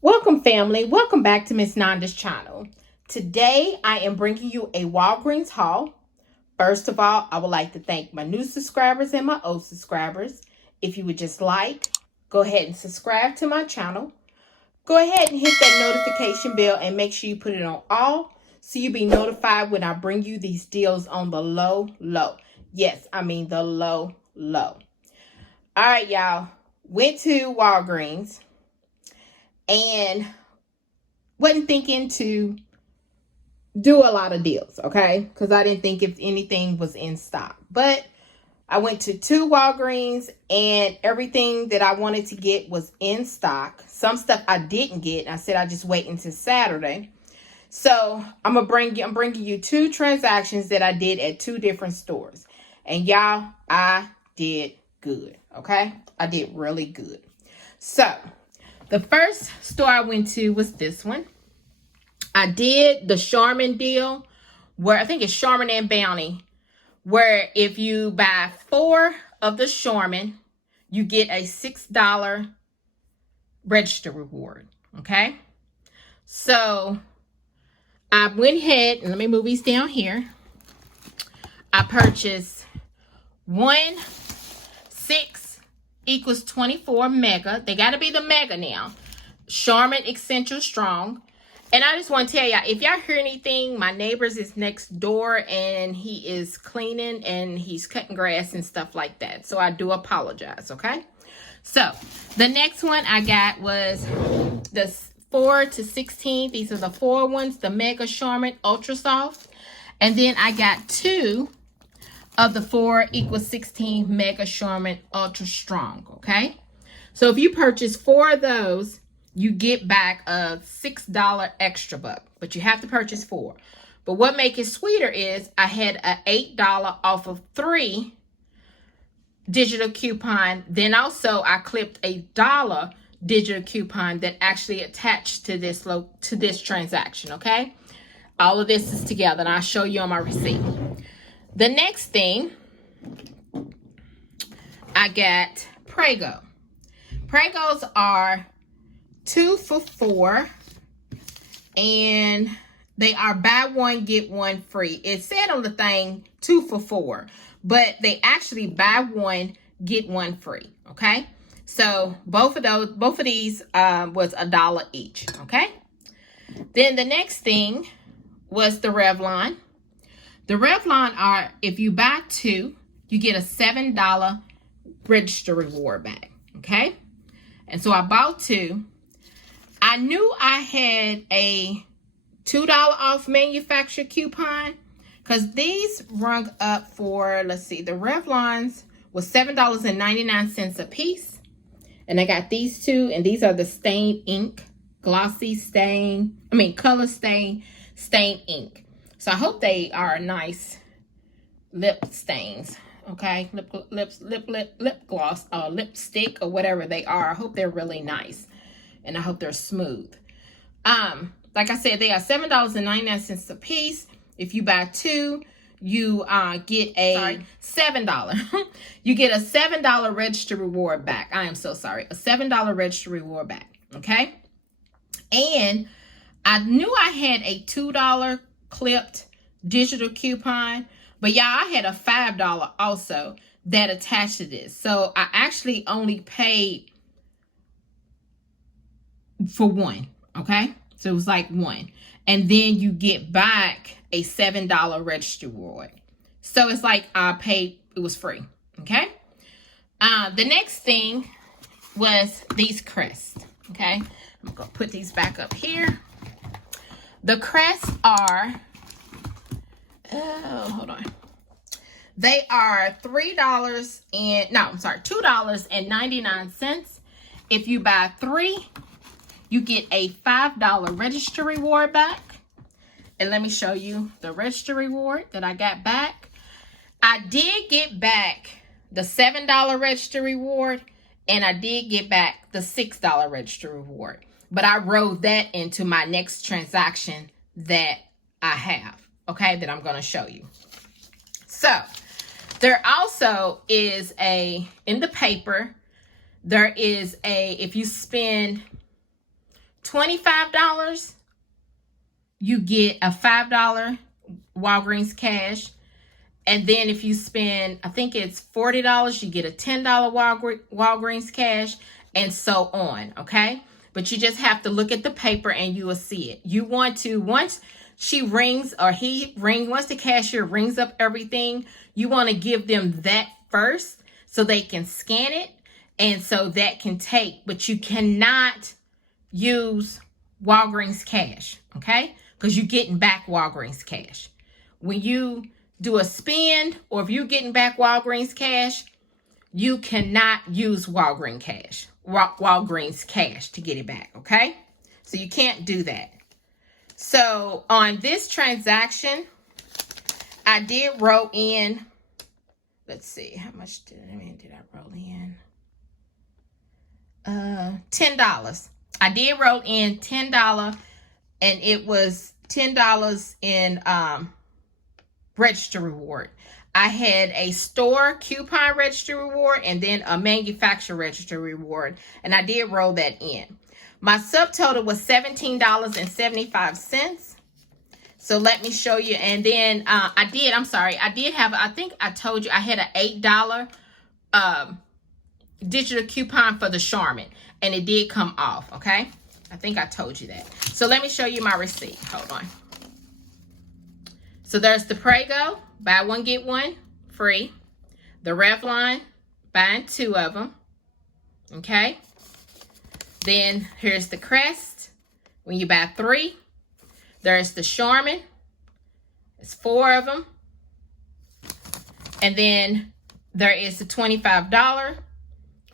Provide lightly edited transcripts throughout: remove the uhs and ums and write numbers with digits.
Welcome, family. Welcome back to Miss Nanda's channel. Today, I am bringing you a Walgreens haul. First of all, I would like to thank my new subscribers and my old subscribers. If you would just go ahead and subscribe to my channel. Go ahead and hit that notification bell and make sure you put it on all so you'll be notified when I bring you these deals on the low. Yes, I mean the low. All right, y'all. Went to Walgreens and wasn't thinking to do a lot of deals, okay? Because I didn't think if anything was in stock. But I went to 2 Walgreens and everything that I wanted to get was in stock. Some stuff I didn't get. And I said I just wait until Saturday. So I'm bringing you 2 transactions that I did at 2 different stores. And y'all, I did good, okay? I did really good. So the first store I went to was this one. I did the Charmin deal where I think it's Charmin and Bounty, where if you buy 4 of the Charmin, you get a $6 register reward. Okay. So I went ahead and let me move these down here. I purchased 1 6 equals 24 mega. They got to be the mega now. Charmin Essential Strong. And I just want to tell y'all, if y'all hear anything, my neighbors is next door and he is cleaning and he's cutting grass and stuff like that. So I do apologize, okay? So the next one I got was the 4 to 16. These are the 4 ones, the Mega Charmin Ultra Soft. And then I got 2 of the 4 equals 16 Mega Charmin Ultra Strong, okay? So if you purchase 4 of those, you get back a $6 extra buck, but you have to purchase 4. But what makes it sweeter is I had an $8 off of 3 digital coupon. Then also I clipped a $1 digital coupon that actually attached to this transaction, okay? All of this is together and I'll show you on my receipt. The next thing, I got Prego. Pregos are 2 for $4, and they are buy 1 get 1 free. It said on the thing 2 for $4, but they actually buy 1 get 1 free. Okay, so both of these was $1 each. Okay, then the next thing was the Revlon. The Revlon are, if you buy 2, you get a $7 register reward back. Okay, and so I bought 2. I knew I had a $2 off manufacturer coupon because these rung up for, let's see, the Revlons was $7.99 a piece. And I got these 2, and these are the Stain Ink, Glossy Stain, Color Stain Ink. So I hope they are nice lip stains, okay? Lip gloss, lipstick, or whatever they are. I hope they're really nice. And I hope they're smooth. Like I said, they are $7.99 a piece. If you buy 2, you get a $7. You get a $7 register reward back. I am so sorry. A $7 register reward back. Okay. And I knew I had a $2 clipped digital coupon, but y'all, I had a $5 also that attached to this. So I actually only paid for 1, okay? So it was like 1. And then you get back a $7 register reward. So it's like I paid, it was free, okay? The next thing was these crests, okay? I'm gonna put these back up here. The crests are, hold on. They are $2.99. If you buy 3, you get a $5 register reward back. And let me show you the register reward that I got back. I did get back the $7 register reward, and I did get back the $6 register reward. But I wrote that into my next transaction that I have, okay, that I'm going to show you. So there also is in the paper, there is if you spend $25, you get a $5 Walgreens cash. And then if you spend, I think it's $40, you get a $10 Walgreens cash, and so on, okay? But you just have to look at the paper and you will see it. You want to, once she rings or he rings, once the cashier rings up everything, you want to give them that first so they can scan it, and so that can take, but you cannot use Walgreens cash, okay? Because you're getting back Walgreens cash. When you do a spend, or if you're getting back Walgreens cash, you cannot use Walgreens cash to get it back, okay? So you can't do that. So on this transaction, I did roll in, let's see, how much did I roll in? $10. I did roll in $10, and it was $10 in register reward. I had a store coupon register reward and then a manufacturer register reward, and I did roll that in. My subtotal was $17.75. So let me show you. And then I did have, I think I told you I had an $8 digital coupon for the Charmin, and it did come off, okay? I think I told you that. So let me show you my receipt. Hold on. So there's the Prego, buy one, get one free. The Revlon, buying 2 of them. Okay. Then here's the Crest, when you buy 3. There's the Charmin, it's 4 of them. And then there is the $25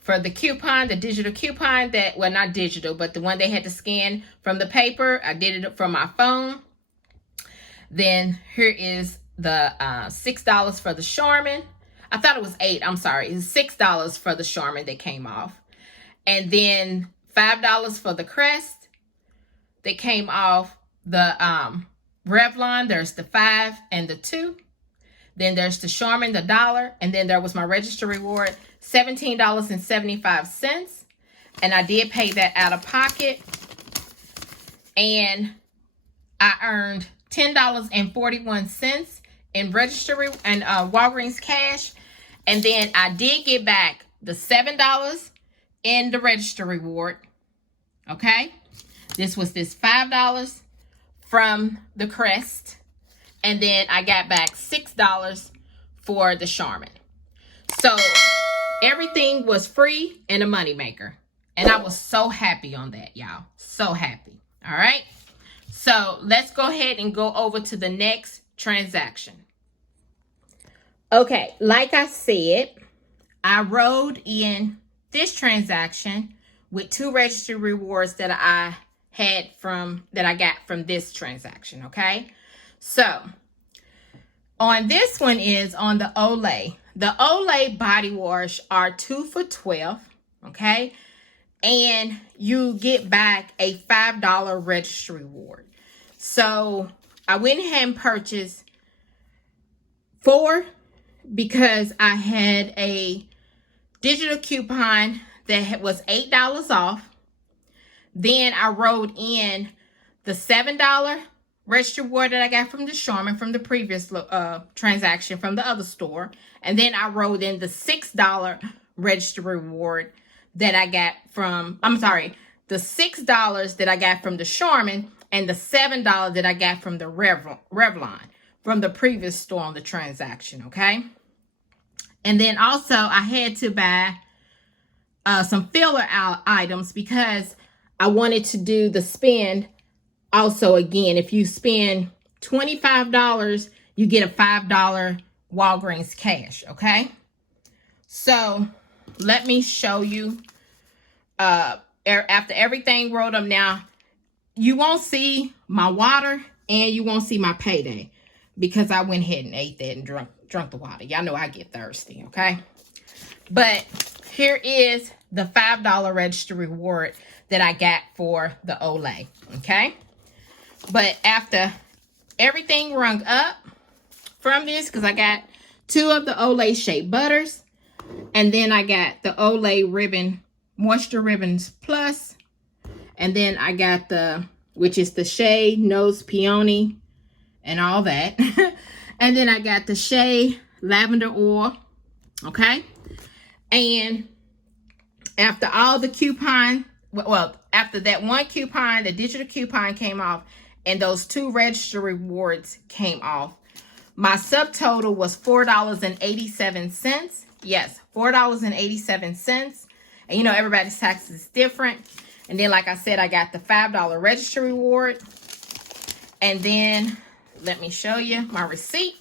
for the coupon, the digital coupon that, well, not digital, but the one they had to scan from the paper. I did it from my phone. Then here is the $6 for the Charmin. I thought it was 8. I'm sorry. It's $6 for the Charmin that came off. And then $5 for the Crest that came off. The Revlon, there's the 5 and the 2. Then there's the Charmin, the $1. And then there was my register reward, $17.75. And I did pay that out of pocket. And I earned $10.41 in register and Walgreens cash. And then I did get back the $7 in the register reward. Okay. This was this $5 from the Crest. And then I got back $6 for the Charmin. So everything was free and a moneymaker. And I was so happy on that, y'all. So happy. All right. So let's go ahead and go over to the next transaction. Okay, like I said, I rolled in this transaction with 2 registered rewards that I got from this transaction, okay? So on this one is on the Olay. The Olay body wash are 2 for $12, okay? And you get back a $5 register reward. So I went ahead and purchased 4 because I had a digital coupon that was $8 off. Then I rolled in the $7 register reward that I got from the Charmin from the previous transaction from the other store. And then I rolled in the $6 register reward that I got from, the $6 that I got from the Charmin and the $7 that I got from the Revlon from the previous store on the transaction, okay? And then also I had to buy some filler items because I wanted to do the spend. Also, again, if you spend $25, you get a $5 Walgreens cash, okay? So let me show you after everything rolled up. Now, you won't see my water and you won't see my payday because I went ahead and ate that and drunk the water. Y'all know I get thirsty, okay? But here is the $5 register reward that I got for the Olay, okay? But after everything rung up from this, because I got 2 of the Olay Shea Butters, and then I got the Olay Ribbon Moisture Ribbons Plus, And then I got which is the Shea Nose Peony and all that. And then I got the Shea Lavender Oil. Okay. And after all the coupon, well, after that one coupon, the digital coupon came off, and those 2 register rewards came off, my subtotal was $4.87. Yes, $4.87. And you know, everybody's tax is different. And then, like I said, I got the $5 register reward. And then, let me show you my receipt.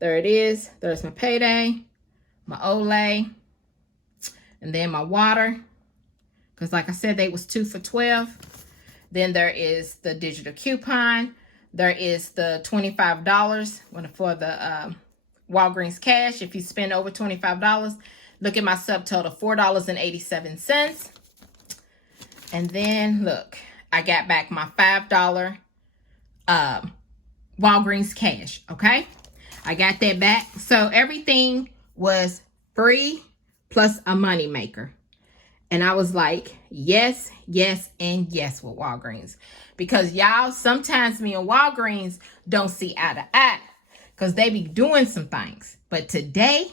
There it is. There's my payday, my Olay, and then my water. Because like I said, they was 2 for $12. Then there is the digital coupon. There is the $25 for the Walgreens cash. If you spend over $25, look at my subtotal, $4.87. And then look, I got back my $5 Walgreens cash. Okay, I got that back. So everything was free plus a money maker. And I was like, yes, yes, and yes with Walgreens. Because y'all, sometimes me and Walgreens don't see eye to eye. Because they be doing some things. But today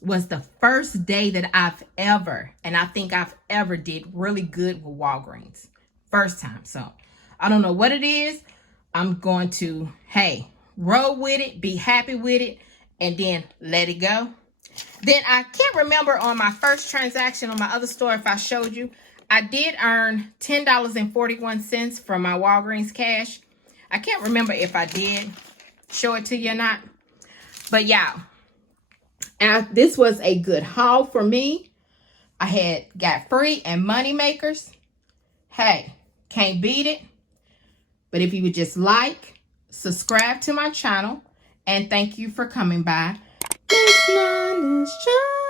was the first day that I've ever, and I think I've ever did really good with Walgreens. First time. So I don't know what it is. I'm going to, hey, roll with it, be happy with it, and then let it go. Then I can't remember on my first transaction on my other store if I showed you. I did earn $10.41 from my Walgreens cash. I can't remember if I did show it to you or not. But y'all, this was a good haul for me. I got free and money makers. Hey, can't beat it. But if you would just like, subscribe to my channel, and thank you for coming by. It's Nanda's Channel.